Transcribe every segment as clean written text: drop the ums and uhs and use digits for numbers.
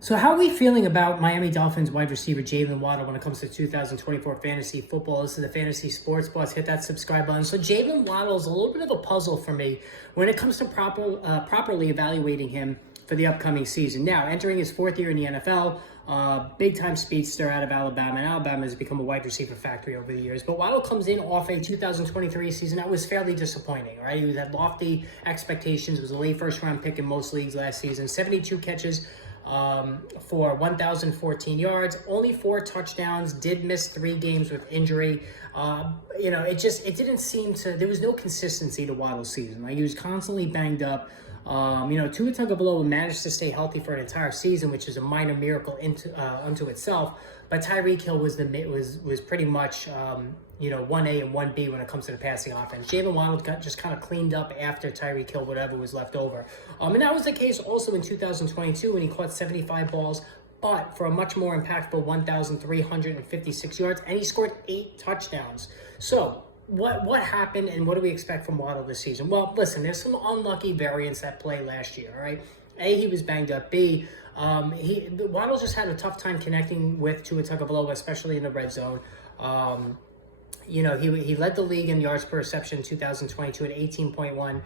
So how are we feeling about Miami Dolphins wide receiver Jaylen Waddle when it comes to 2024 fantasy football? This is the Fantasy Sports Boss. Hit that subscribe button. So Jaylen Waddle is a little bit of a puzzle for me when it comes to properly evaluating him for the upcoming season. Now, entering his fourth year in the NFL, big-time speedster out of Alabama, and Alabama has become a wide receiver factory over the years. But Waddle comes in off a 2023 season that was fairly disappointing, right? He had lofty expectations, was a late first-round pick in most leagues last season, 72 catches, for 1,014 yards, only 4 touchdowns, did miss 3 games with injury. It didn't seem to, there was no consistency to Waddle's season. Like, he was constantly banged up. Tua Tagovailoa managed to stay healthy for an entire season, which is a minor miracle unto itself. But Tyreek Hill was pretty much 1A and 1B when it comes to the passing offense. Jaylen Waddle got just kind of cleaned up after Tyreek Hill, whatever was left over. And that was the case also in 2022 when he caught 75 balls, but for a much more impactful 1,356 yards, and he scored 8 touchdowns. So what happened, and what do we expect from Waddle this season? Well, listen, there's some unlucky variants that play last year, all right? A, he was banged up. B, Waddle just had a tough time connecting with Tua Tagovailoa, especially in the red zone. He led the league in yards per reception in 2022 at 18.1.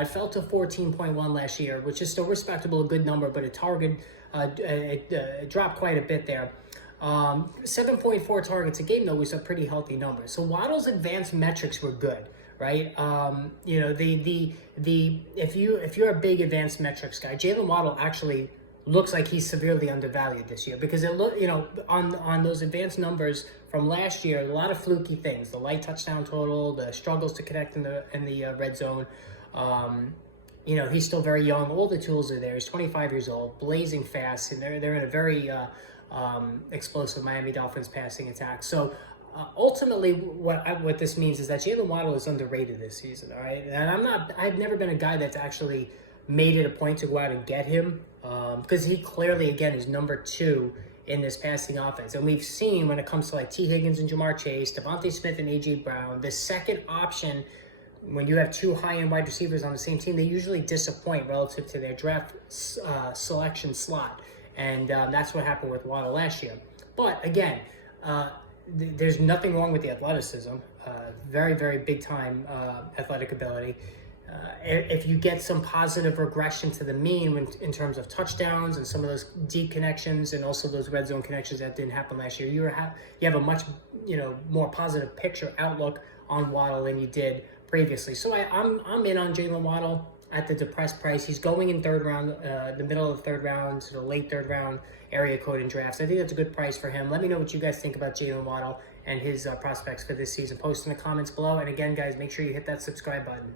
It fell to 14.1 last year, which is still respectable, a good number, but it dropped quite a bit there. 7.4 targets a game, though, was a pretty healthy number. So Waddle's advanced metrics were good, right? If you're a big advanced metrics guy, Jaylen Waddle actually looks like he's severely undervalued this year, because on those advanced numbers from last year, a lot of fluky things: the light touchdown total, the struggles to connect in the red zone. He's still very young. All the tools are there. He's 25 years old, blazing fast, and they're in a very explosive Miami Dolphins passing attack. So ultimately, what this means is that Jaylen Waddle is underrated this season. All right, and I've never been a guy that's actually made it a point to go out and get him, because he clearly, again, is number 2 in this passing offense. And we've seen when it comes to like T. Higgins and Jamar Chase, Devontae Smith and A.J. Brown, the second option, when you have 2 high-end wide receivers on the same team, they usually disappoint relative to their draft selection slot. And that's what happened with Waddle last year. But again, there's nothing wrong with the athleticism. Very, very big-time athletic ability. If you get some positive regression to the mean in terms of touchdowns and some of those deep connections, and also those red zone connections that didn't happen last year, you have a much more positive picture outlook on Waddle than you did previously. So I'm in on Jaylen Waddle at the depressed price. He's going in third round, the middle of the third round to the late third round area code in drafts. I think that's a good price for him. Let me know what you guys think about Jaylen Waddle and his prospects for this season. Post in the comments below. And again, guys, make sure you hit that subscribe button.